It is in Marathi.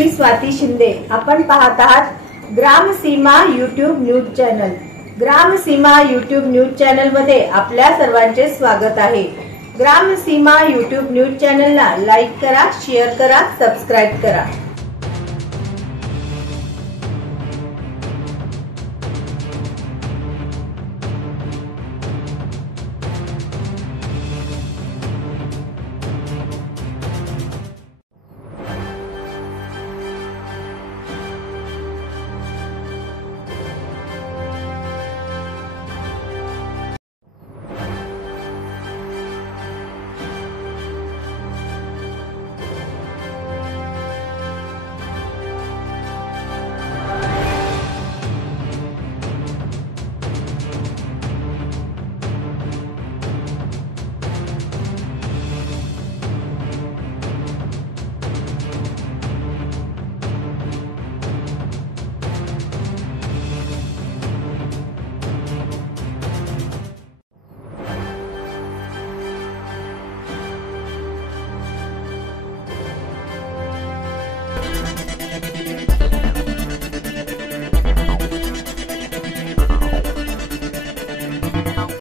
मी स्वाती शिंदे। आपण पाहत आहात Gramseema YouTube news channel. Gramseema YouTube news channel मध्ये आपल्या सर्वांचे स्वागत आहे। ग्रामसीमा यूट्यूब न्यूज चॅनलला लाईक करा, शेअर करा, सबस्क्राइब करा।